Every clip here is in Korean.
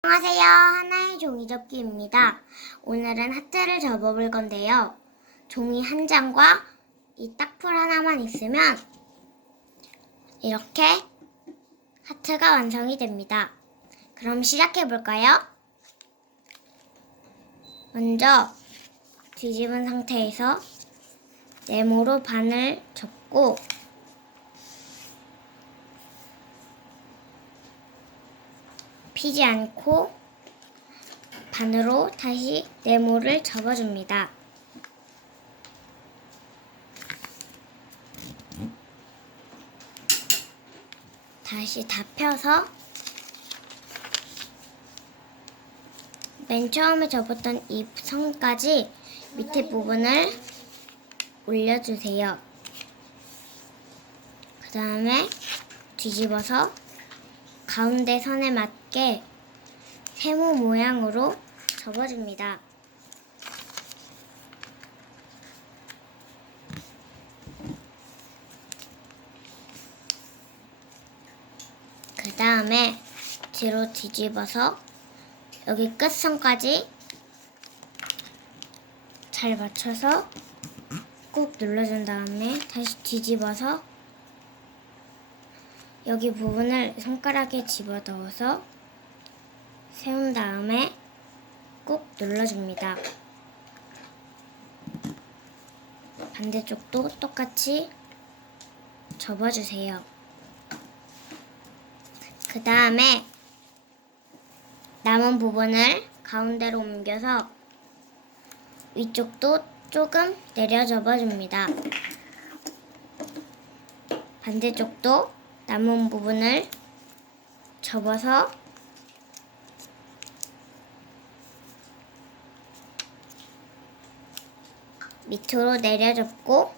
안녕하세요. 하나의 종이접기입니다. 오늘은 하트를 접어볼 건데요. 종이 한 장과 이 딱풀 하나만 있으면 이렇게 하트가 완성이 됩니다. 그럼 시작해 볼까요? 먼저 뒤집은 상태에서 네모로 반을 접고 피지 않고 반으로 다시 네모를 접어줍니다. 다시 다 펴서 맨 처음에 접었던 이 선까지 밑에 부분을 올려주세요. 그 다음에 뒤집어서 가운데 선에 맞 게 세모 모양으로 접어줍니다. 그 다음에 뒤로 뒤집어서 여기 끝선까지 잘 맞춰서 꾹 눌러준 다음에 다시 뒤집어서 여기 부분을 손가락에 집어 넣어서 세운 다음에 꾹 눌러줍니다. 반대쪽도 똑같이 접어주세요. 그 다음에 남은 부분을 가운데로 옮겨서 위쪽도 조금 내려 접어줍니다. 반대쪽도 남은 부분을 접어서 밑으로 내려 접고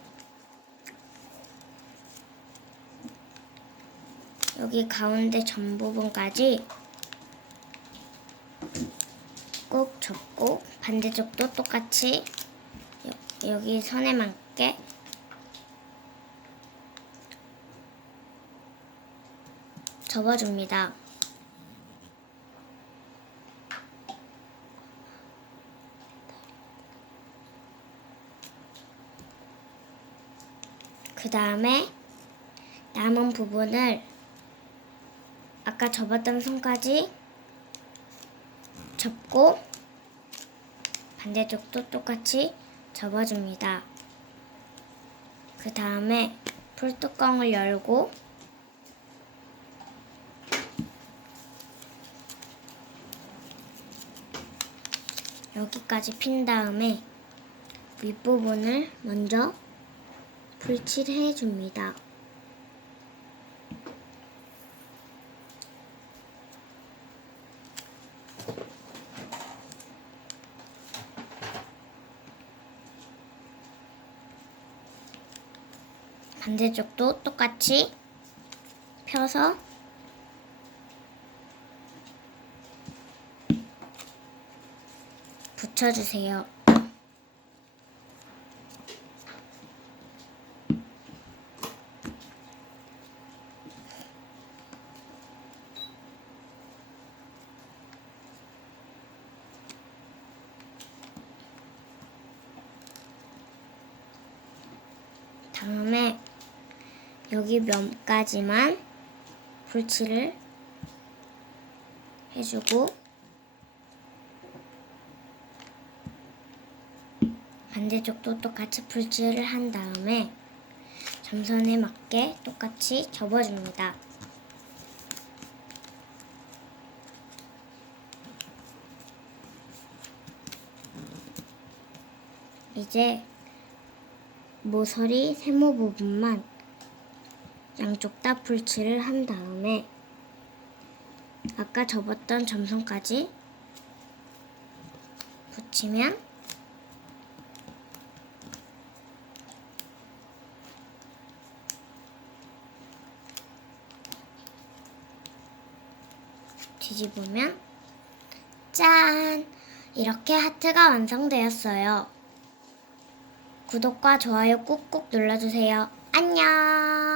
여기 가운데 전 부분까지 꼭 접고 반대쪽도 똑같이 여- 여기 선에 맞게 접어줍니다. 그 다음에 남은 부분을 아까 접었던 손까지 접고 반대쪽도 똑같이 접어줍니다. 그 다음에 풀뚜껑을 열고 여기까지 핀 다음에 윗부분을 먼저 불칠해 줍니다. 반대쪽도 똑같이 펴서 붙여주세요. 다음에 여기 면까지만 불칠을 해주고 반대쪽도 똑같이 불칠을 한 다음에 점선에 맞게 똑같이 접어줍니다. 이제 모서리 세모 부분만 양쪽 다 불칠을 한 다음에 아까 접었던 점선까지 붙이면 뒤집으면 짠! 이렇게 하트가 완성되었어요. 구독과 좋아요 꾹꾹 눌러주세요. 안녕!